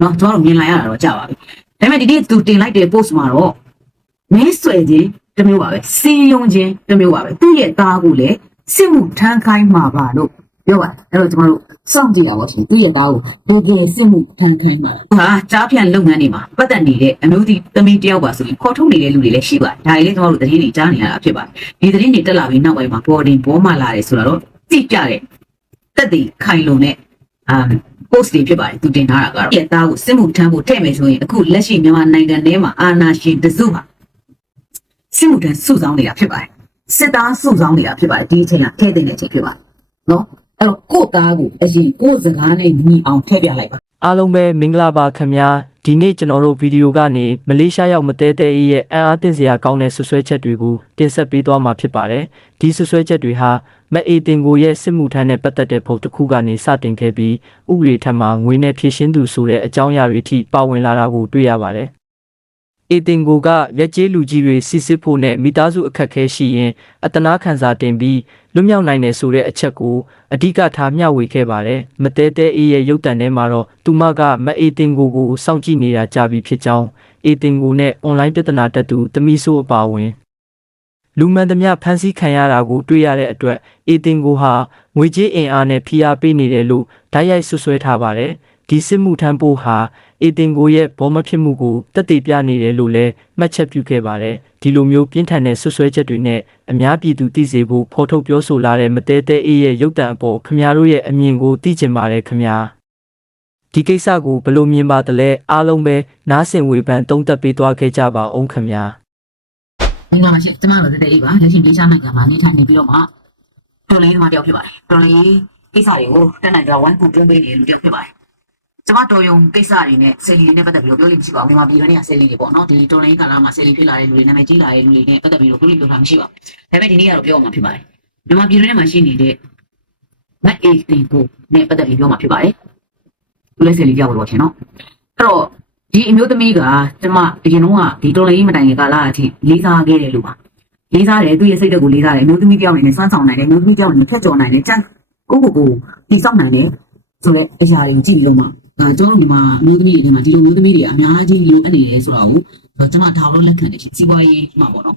နော်ကျွန်တော်တို့မြင်လာရတာတော့ကြာပါပြီဒါပေမဲ့ဒီနေ့သူတင်လိုက်တဲ့ post မှာတော့မင်းဆွဲခြင်းတစ်မျိုးပါပဲစီယုံခြင်းတစ်မျိုးပါပဲသူ့ရဲ့သားကိုလည်းစစ်မှုထမ်းခိုင်းမှာပါလို့ပြောပါအဲ့တော့ကျွန်တော်တို့စောင့်ကြည့်တာပေါ့ရှင်သူ့ရဲ့သားကိုတကယ်စစ်မှုထမ်းခိုင်းမှာဟာကြားဖြန့်လုပ်ငန်းတွေမှာပတ်သက်နေတဲ့အမျိုးသမီးသမီးတယောက်ပါဆိုပြီးခေါ်ထုတ်နေတဲ့လူတွေလည်းရှိပါတယ်ဒါတွေလည်းကျွန်တော်တို့သတင်းတွေကြားနေရတာဖြစ်ပါတယ်ဒီသတင်းတွေတက်လာပြီးနောက်ပိုင်းမှာ boarding ဘောမှလာတယ်ဆိုတော့ကြည့်ကြတဲ့တက်တည်ခိုင်လုံတဲ့အာ post တွေဖြစ်ပါတယ်သူတင်ထားတာကတော့ရဲ့သားကိုစစ်မှုထမ်းဖို့ထည့်မယ်ဆိုရင်အခုလက်ရှိမြန်မာနိုင်ငံထဲမှာအာဏာရှင်တစုဟာစစ်မှုထမ်းစုဆောင်းနေတာဖြစ်ပါတယ်စစ်သားစုဆောင်းနေတာဖြစ်ပါတယ်ဒီအချိန်ကထည့်တဲ့အချိန်ဖြစ်ပါတယ်နော်အဲ့တော့ကိုယ့်သားကိုအရင်ကိုယ့်စကားနဲ့ညီအောင်ထည့်ပြလိုက်ပါအားလုံးပဲမင်္ဂလာပါခင်ဗျာဒီနေ့ကျွန်တော်တို့ဗီဒီယိုကနေမလေးရှားရောက်မတဲတဲအေးရဲ့အံ့အားသင့်စရာကောင်းတဲ့ဆွဆွဲချက်တွေကိုတင်ဆက်ပေးသွားမှာဖြစ်ပါတယ်ဒီဆွဆွဲချက်တွေဟာ မအေတင်ကိုရဲ့စစ်မှုထမ်းနဲ့ပတ်သက်တဲ့ပုံတစ်ခုကနေစတင်ခဲ့ပြီးဥပဒေထက်မှငွေနဲ့ဖြည့်ရှင်းသူဆိုတဲ့အကြောင်းအရာတွေအထိပါဝင်လာတာကိုတွေ့ရပါတယ်အေတင်ကိုကရက်ကျေးလူကြီးတွေစစ်စစ်ဖို့နဲ့မိသားစုအခက်အခဲရှိရင်အတနာခံစာတင်ပြီးလွတ်မြောက်နိုင်တယ်ဆိုတဲ့အချက်ကိုအဓိကထားမျှဝေခဲ့ပါတယ်မတဲတဲအေးရဲ့ရုပ်တံထဲမှာတော့သူမကမအေတင်ကိုကိုစောင့်ကြည့်နေတာကြာပြီဖြစ်ကြောင်းအေတင်ကိုနဲ့အွန်လိုင်းပြဿနာတက်သူတမီဆိုးအပါအဝင် လူမှန်သမျှဖန်ဆီးခံရတာကိုတွေ့ရတဲ့အတွက်အေတင်ကိုဟာငွေကြေးအင်အားနဲ့ဖိအားပေးနေတယ်လို့ဓာတ်ရိုက်ဆွဆွဲထားပါတယ်ဒီစစ်မှုထမ်းဖို့ဟာအေတင်ကိုရဲ့ဘောမဖြစ်မှုကိုတက်တည်ပြနေတယ်လို့လည်းမှတ်ချက်ပြုခဲ့ပါတယ်ဒီလိုမျိုးပြင်းထန်တဲ့ဆွဆွဲချက်တွေနဲ့အများပြည်သူသိစေဖို့ဖော်ထုတ်ပြောဆိုလာတဲ့မတဲတဲအေးရဲ့ရုပ်တံအပေါ်ခင်ဗျားတို့ရဲ့အမြင်ကိုသိချင်ပါတယ်ခင်ဗျာဒီကိစ္စကိုဘယ်လိုမြင်ပါသလဲအားလုံးပဲနားဆင်ဝေဖန်သုံးသပ်ပေးသွားခဲ့ကြပါအောင်ခင်ဗျာ မင်္ဂလာပါရှင်ကျမတို့တဲ့အေးပါလက်ရှိဒေသနိုင်ငံမှာနေထိုင်နေပြီးတော့မှတော်လေးသမားတယောက်ဖြစ်ပါတယ်တော်လေးကိစ္စတွေကိုတက်နိုင်ကြဝိုင်းကူတွန်းပေးနေလူတယောက်ဖြစ်ပါတယ်ကျမတော်ယုံကိစ္စတွေနဲ့ဆယ်လီနဲ့ပတ်သက်ပြီးတော့ပြောလို့မရှိပါဘူးမြန်မာပြည်တွင်းကဆယ်လီတွေပေါ့နော်ဒီတော်လိုင်းကာလမှာဆယ်လီဖြစ်လာတဲ့လူတွေနာမည်ကြီးလာတဲ့လူတွေနဲ့ပတ်သက်ပြီးတော့ပြောလို့ပြောတာမရှိပါဘူးဒါပေမဲ့ဒီနေ့ကတော့ပြောအောင်မှာဖြစ်ပါတယ်မြန်မာပြည်တွင်းမှာရှိနေတဲ့မက်အေးတင်ကိုနဲ့ပတ်သက်ပြီးပြောမှာဖြစ်ပါတယ်သူလည်းဆယ်လီကြောက်လို့ရှင်နော်အဲ့တော့ ဒီအမျိုးသမီးကကျမအရင်တော့ကဒီတော်လိုင်းမတိုင်ခင်ကာလအထိလေးစားခဲ့တယ်လို့ပါလေးစားတယ်သူရဲ့စိတ်ဓာတ်ကိုလေးစားတယ်အမျိုးသမီးတယောက်အနေနဲ့စွမ်းဆောင်နိုင်တယ်အမျိုးသမီးတယောက်အနေနဲ့ဖျက်ကျော်နိုင်တယ်ကြံကိုကိုကိုတည်ဆောက်နိုင်တယ်ဆိုတော့အရာတွေကိုကြည့်ပြီးတော့မှအဲကျွန်တော်တို့ဒီမှာအမျိုးသမီးတွေဒီမှာဒီလိုမျိုးသမီးတွေအများကြီးလိုအပ်နေတယ်ဆိုတာကိုကျွန်မဒါလို့လက်ခံတယ်ရှင်စီးပွားရေးမှာပေါ့နော်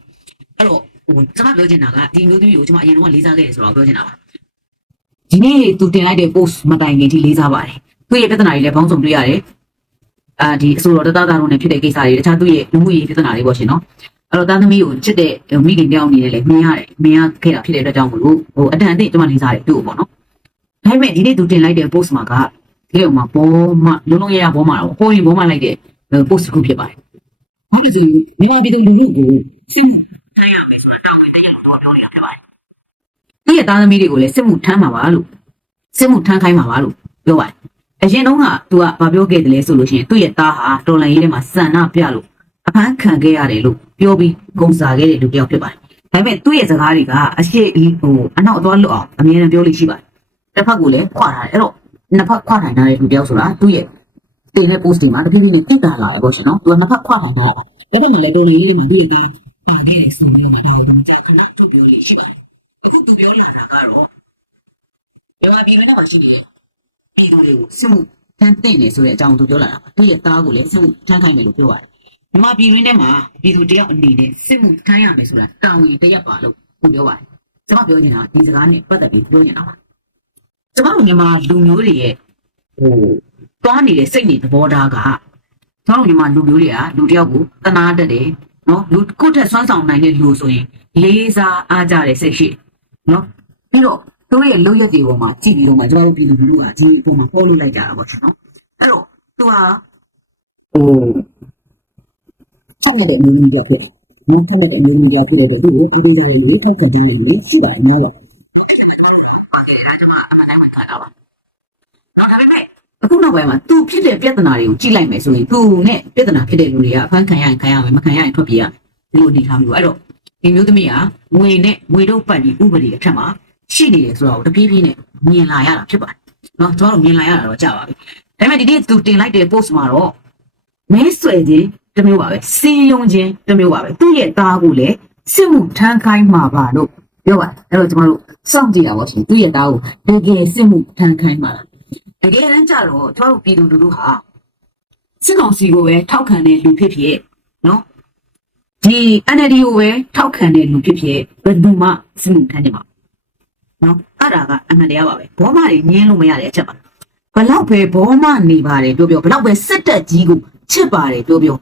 အဲ့တော့ဟိုကျွန်မပြောချင်တာကဒီအမျိုးသမီးကိုကျွန်မအရင်တော့လေးစားခဲ့တယ်ဆိုတာကိုပြောချင်တာပါဒီနေ့သူတင်လိုက်တဲ့ post မတိုင်ခင်ထိလေးစားပါတယ်သူ့ရဲ့ပြဿနာတွေလည်းပေါင်းစုံတွေ့ရတယ် အာဒီအဆိုတော်တသားသားတို့နဲ့ဖြစ်တဲ့ကိစ္စတွေတခြားသူ့ရဲ့လူမှုရေးပြဿနာတွေပေါ့ရှင်နော်အဲ့တော့သားသမီးကိုချစ်တဲ့မိခင်တယောက်အနေနဲ့လည်းမြင်ရတယ်မြင်ရခဲ့တာဖြစ်တဲ့အတွက်ကြောင့်မလို့ဟိုအတန်အသင့်ကျွန်မလေးစားတယ်သူ့ကိုပေါ့နော်ဒါပေမဲ့ဒီနေ့သူတင်လိုက်တဲ့ post မှာကဒီလိုမှာဘောမလုံးလုံးရရဘောမှာတော့ကိုရင်ဘောမှာလိုက်တဲ့ post တစ်ခုဖြစ်ပါတယ်ဘာလို့ဆိုမြန်မာပြည်သူလူထုကိုစဉ်းစားရမယ်ဆိုတာတောင်းဝင်တဲ့ရတော့ပြောနေတာဖြစ်ပါတယ်သူ့ရဲ့သားသမီးတွေကိုလည်းစစ်မှုထမ်းမှာပါလို့စစ်မှုထမ်းခိုင်းမှာပါလို့ပြောပါတယ် အရင်တုန်းကသူကဘာပြောခဲ့တယ်လဲဆိုလို့ရှိရင်သူ့ရဲ့သားဟာတော်လန်ရေးထဲမှာစံနာပြလို့အဖမ်းခံခဲ့ရတယ်လို့ပြောပြီးဂုံစားခဲ့တဲ့လူတစ်ယောက်ဖြစ်ပါတယ်ဒါပေမဲ့သူ့ရဲ့စကားတွေကအရှိဟိုအနောက်အသွားလွတ်အောင်အမြဲတမ်းပြောလို့ရှိပါတယ်တစ်ဖက်ကလည်းခွာထားတယ်အဲ့တော့နှစ်ဖက်ခွာထိုင်ထားတဲ့လူတစ်ယောက်ဆိုတာသူ့ရဲ့တင်တဲ့ post တွေမှာတဖြည်းဖြည်းနဲ့တက်တာလာတယ်ပေါ့ရှင်နော်သူကနှစ်ဖက်ခွာထိုင်ထားတာပါအဲ့တော့လည်းတော်လန်ရေးထဲမှာသူ့ရဲ့သားပါခဲ့တယ်ဆိုပြီးတော့ဒါကိုသူကြာခဏထုတ်ပြောလို့ရှိပါတယ်အခုသူပြောလာတာကတော့ပြောပြီးလည်းတော့ရှိနေတယ် ပြည်သူတွေကိုစစ်မှုထမ်းတင်နေဆိုတဲ့အကြောင်းသူပြောလာတာပါ။သူ့ရဲ့သားကိုလည်းစစ်မှုထမ်းခိုင်းတယ်လို့ပြောပါတယ်။မြန်မာပြည်တွင်းထဲမှာပြည်သူတယောက်အနေနဲ့စစ်မှုထမ်းရမယ်ဆိုတာတာဝန်တစ်ရပ်ပါလို့သူပြောပါတယ်။ကျွန်မပြောနေတာဒီစကားနဲ့ပတ်သက်ပြီးပြောနေတာပါ။ကျွန်မတို့မြန်မာလူမျိုးတွေရဲ့ဟိုတွားနေတဲ့စိတ်နေသဘောထားကကျွန်တော်တို့မြန်မာလူမျိုးတွေကလူတယောက်ကိုတနာတတ်တယ်နော်လူကိုယ့်ထက်ဆွမ်းဆောင်နိုင်တဲ့လူဆိုရင်လေးစားအားကြတဲ့စိတ်ရှိတယ်နော်ပြီးတော့ သူတို့ရဲ့လုပ်ရက်တွေပေါ်မှာကြည့်ပြီးတော့မှကျွန်တော်တို့ပြည်သူလူထုကဒီပုံမှာပေါ်လို့လိုက်ကြတာပေါ့ရှင်နော်အဲ့တော့သူကဟိုဆောက်တဲ့အမျိုးမျိုးပြဖြစ်တယ်နော်ဆောက်တဲ့အမျိုးမျိုးပြဖြစ်တဲ့အတွက်သူ့ကိုအတင်းကြီးလေးထောက်ကြည့်လေးလေးရှိပါတယ်နော်ပေါ့ဟုတ်ကဲ့အဲကျွန်မအမှန်တိုင်းဝင်ခါတာပါတော့ဒါပေမဲ့အခုနောက်ပိုင်းမှာသူဖြစ်တဲ့ပြဿနာတွေကိုကြည့်လိုက်မယ်ဆိုရင်သူနဲ့ပြဿနာဖြစ်တဲ့လူတွေကအဖမ်းခံရရင်ခံရမယ်မခံရရင်ထွက်ပြေးရဒီလိုအနေထားမျိုးအဲ့တော့ဒီမျိုးသမီးကငွေနဲ့ငွေတို့ပတ်ပြီးဥပဒေအထက်မှာ ရှိနေတယ်ဆိုတော့တပြေးပြေးနဲ့မြင်လာရတာဖြစ်ပါတယ်။နော်ကျွန်တော်တို့မြင်လာရတာတော့ကြာပါပြီ။ဒါပေမဲ့ဒီနေ့သူတင်လိုက်တဲ့ post မှာတော့မဲဆွဲခြင်းတစ်မျိုးပါပဲ။စီယုံခြင်းတစ်မျိုးပါပဲ။သူ့ရဲ့သားကိုလည်းစစ်မှုထမ်းခိုင်းမှာပါလို့ပြောပါတယ်။အဲ့တော့ကျွန်တော်တို့စောင့်ကြည့်တာပေါ့ရှင်။သူ့ရဲ့သားကိုတကယ်စစ်မှုထမ်းခိုင်းမှာလား။တကယ်တမ်းကျတော့ကျွန်တော်တို့ပြည်သူလူထုဟာစစ်ကောင်စီကိုပဲထောက်ခံတဲ့လူဖြစ်ဖြစ်နော်ဒီ NLD ကိုပဲထောက်ခံတဲ့လူဖြစ်ဖြစ်ဘယ်သူမှစစ်မှုထမ်းနေမှာ နော်အဲ့ဒါကအမှန်တရားပါပဲဘောမတွေညင်းလို့မရတဲ့အချက်ပါဘလောက်ပဲဘောမနေပါတယ်ပြောပြောဘလောက်ပဲစစ်တပ်ကြီးကိုချစ်ပါတယ်ပြောပြော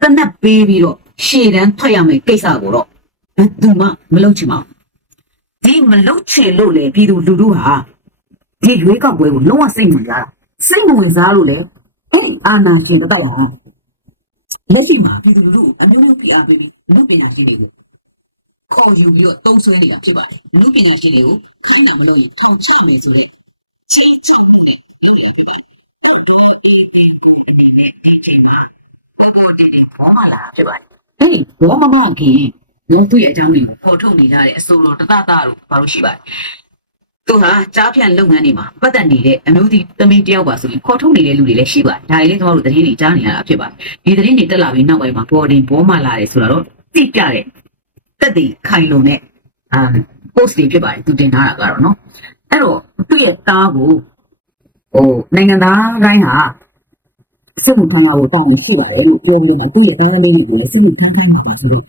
တနက်ပေးပြီးတော့ရှေ့တန်းထွက်ရမယ်ကိစ္စကိုတော့ဘယ်သူမှမလုပ်ချင်ပါဘူးဒီမလုပ်ချင်လို့လေပြည်သူလူထုဟာဒီရွေးကောက်ပွဲကိုလုံးဝစိတ်ဝင်စားတာစိတ်မဝင်စားလို့လေအဲ့ဒီအာဏာရှင်တို့တိုက်အောင်လက်ရှိမှာပြည်သူလူထုအမျိုးမျိုးပြအားပေးပြီးလူပညာရှင်တွေကို ခေါ်ယူပြီးတော့တုံးဆွဲနေတာဖြစ်ပါတယ်လူပညာရှင်တွေကိုခင်းနေမလို့ထင်ချင်နေစီဖြစ်ပါတယ်အဲ့ဒီဘောမမခင်ရောသူ့ရဲ့အကြောင်းတွေကိုပေါ်ထုတ်နေကြတဲ့အဆိုတော်တတတာတို့ဘာလို့ရှိပါလဲသူဟာကြားဖြန့်လုပ်ငန်းတွေမှာပတ်သက်နေတဲ့အမျိုးသမီးသမီးတယောက်ပါဆိုရင်ခေါ်ထုတ်နေတဲ့လူတွေလည်းရှိပါတယ်ဒါတွေလည်းကျွန်တော်တို့သတင်းတွေကြားနေရတာဖြစ်ပါတယ်ဒီသတင်းတွေတက်လာပြီးနောက်ပိုင်းမှာပေါ်တင်ဘောမလာတယ်ဆိုတာတော့သိပြတဲ့ တက်တည်ခိုင်လုံတဲ့အာ post တွေဖြစ်ပါတယ်သူတင်ထားတာကတော့နော်အဲ့တော့သူ့ရဲ့သားကိုဟိုနိုင်ငံသားတိုင်းဟာစစ်မှုထမ်းတာကိုတောင်းရှိပါတယ်လို့ပြောနေမှာသူ့ရဲ့သားလေးတွေကိုစစ်မှုထမ်းတိုင်းမှာဆိုလို့ပ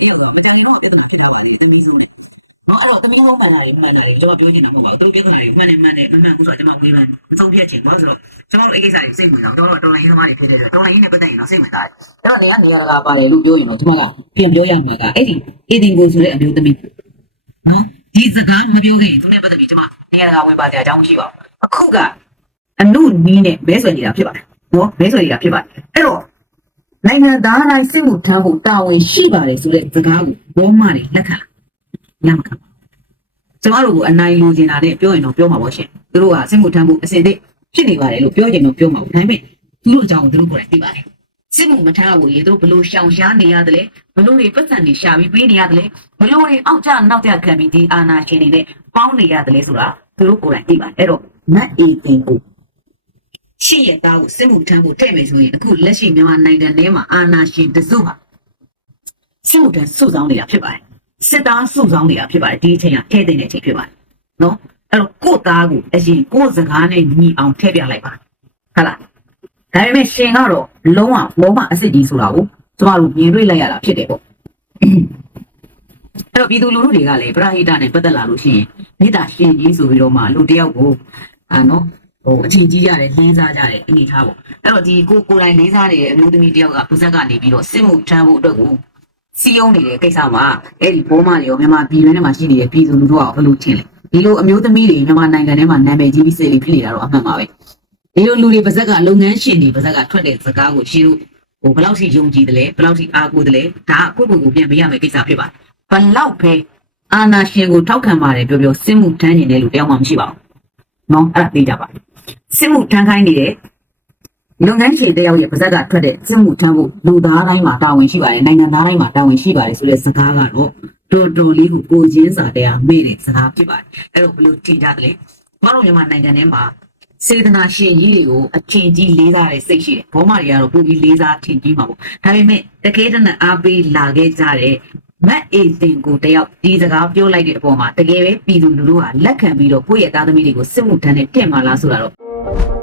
ြီးတော့မကြမ်းတော့ပြဿနာဖြစ်တာပါလေတမီးဆုံးနဲ့။ နော်အဲ့တော့တမီးဆုံးမှန်လာရင်မှန်လာရင်ကျွန်တော်ပြောချင်တာမဟုတ်ပါဘူး။သူပြဿနာတွေမှန်နေမှန်နေမှန်မှန်ကိုဆိုတော့ကျွန်တော်ပြေးမယ်မဆုံးဖြတ်ချင်ဘူးဆိုတော့ကျွန်တော်တို့အဲ့ကိစ္စတွေစိတ်ဝင်တော့ကျွန်တော်တို့တော်လိုင်းရင်းသမားတွေဖြစ်တဲ့တော်လိုင်းရင်းနဲ့ပတ်သက်ရင်တော့စိတ်ဝင်စားတယ်။အဲ့တော့နေကနေရာကပါတယ်လို့ပြောရင်တော့ကျွန်မကပြန်ပြောရမှာကအဲ့ဒီအေဒင်ကိုဆိုတဲ့အမျိုးသမီးနော်ဒီစကားမပြောခင်သူနဲ့ပတ်သက်ပြီးကျွန်မနေရာကဝေပါတဲ့အကြောင်းရှိပါဘူး။အခုကအနုနီးနဲ့မဲဆွယ်နေတာဖြစ်ပါတယ်။နော်မဲဆွယ်နေတာဖြစ်ပါတယ်။အဲ့တော့နိုင်ငံသားတိုင်းစစ်မှုထမ်းဖို့တာဝန်ရှိပါတယ်ဆိုတဲ့စကားကိုဘောမတွေလက်ခံ လာမခံကျွန်တော်တို့ကိုအနိုင်လိုချင်တာနဲ့ပြောရင်တော့ပြောမှာပေါ့ရှင်သူတို့ကစစ်မှုထမ်းဖို့အစဉ်တည်းဖြစ်နေပါတယ်လို့ပြောချင်တော့ပြောမှာပေါ့ဒါပေမဲ့သူတို့အကြောင်းကိုသူတို့ကိုယ်တိုင်သိပါတယ်စစ်မှုမထမ်းဖို့ရေသူတို့ဘလို့ရှောင်ရှားနေရတယ်လဲဘလို့တွေပတ်စံတွေရှာပြီးပေးနေရတယ်လဲဘလို့တွေအောက်ကျနောက်ကျခံပြီးဒီအာနာရှင်တွေနဲ့ပေါင်းနေရတယ်လဲဆိုတာသူတို့ကိုယ်တိုင်သိပါတယ်အဲ့တော့မတ်အေတင်ကိုရှိရသားကိုစစ်မှုထမ်းဖို့တဲ့မယ်ဆိုရင်အခုလက်ရှိမြန်မာနိုင်ငံထဲမှာအာဏာရှင်တစုဟာစစ်မှုထမ်းစုဆောင်နေတာဖြစ်ပါတယ် စစ်သားစုဆောင်နေတာဖြစ်ပါတယ်ဒီအချိန်ကထဲသိတဲ့အချိန်ဖြစ်ပါတယ်နော်အဲ့တော့ကိုယ့်သားကိုအရင်ကိုယ့်စကားနဲ့ညီအောင်ထည့်ပြလိုက်ပါဟုတ်လားဒါပေမဲ့ရှင်ကတော့လုံးဝလုံးဝအစ်စ်ကြီးဆိုတာကိုကျမတို့မြင်တွေ့လိုက်ရတာဖြစ်တယ်ပေါ့အဲ့တော့ပြည်သူလူထုတွေကလည်းပရဟိတနဲ့ပတ်သက်လာလို့ရှိရင်မိသားရှင်ကြီးဆိုပြီးတော့မှလူတယောက်ကိုအာနော်ဟိုအထင်ကြီးရတယ်လေးစားကြတယ်အနေထားပေါ့အဲ့တော့ဒီကိုကိုယ်တိုင်လေးစားနေတဲ့အမျိုးသမီးတယောက်ကပါဇက်ကနေပြီးတော့စစ်မှုထမ်းဖို့အတွက်ကို စီယုံနေတဲ့ကိစ္စမှာအဲ့ဒီဘိုးမတွေရောမြန်မာပြည်တွင်းထဲမှာရှိနေတဲ့ပြည်သူလူထုကဘယ်လိုထင်လဲဒီလိုအမျိုးသမီးတွေမြန်မာနိုင်ငံထဲမှာနာမည်ကြီးပြီးစိတ်လေးဖြစ်နေတာတော့အမှန်ပါပဲဒီလိုလူတွေပါဇက်ကလုပ်ငန်းရှင်တွေပါဇက်ကထွက်တဲ့စကားကိုရှင်းလို့ဟိုဘယ်လောက်ထိယုံကြည်တယ်လဲဘယ်လောက်ထိအားကိုးတယ်လဲဒါကကိုယ့်ကိုယ်ကိုပြန်မရမယ့်ကိစ္စဖြစ်ပါတယ်ဘယ်လောက်ပဲအာနာရှင်ကိုထောက်ခံပါတယ်ပြောပြောစစ်မှုထမ်းနေတဲ့လူတယောက်မှမရှိပါဘူးနော်အဲ့ဒါသိကြပါစစ်မှုထမ်းခိုင်းနေတဲ့ လုပ်ငန်းရှင်တယောက်ရဲ့ပါဇက်ကထွက်တဲ့စစ်မှုထမ်းဖို့လူသားတိုင်းမှာတာဝန်ရှိပါတယ်နိုင်ငံသားတိုင်းမှာတာဝန်ရှိပါတယ်ဆိုတဲ့စကားကတော့တော်တော်လေးကိုကိုချင်းစာတရားမေ့တဲ့စကားဖြစ်ပါတယ်အဲ့တော့ဘယ်လိုထင်ကြသလဲမတော်မြန်မာနိုင်ငံထဲမှာစေတနာရှင်ကြီးတွေကိုအထင်ကြီးလေးစားတဲ့စိတ်ရှိတယ်ဘောမတွေကတော့ပုံပြီးလေးစားထင်ကြီးမှာပေါ့ဒါပေမဲ့တကယ်တမ်းအားပေးလာခဲ့ကြတဲ့မတ်အေတင်ကိုတယောက်ဒီစကားပြောလိုက်တဲ့အပေါ်မှာတကယ်ပဲပြည်သူလူထုဟာလက်ခံပြီးတော့ကိုယ့်ရဲ့သားသမီးတွေကိုစစ်မှုထမ်းနဲ့တင့်မာလားဆိုတာတော့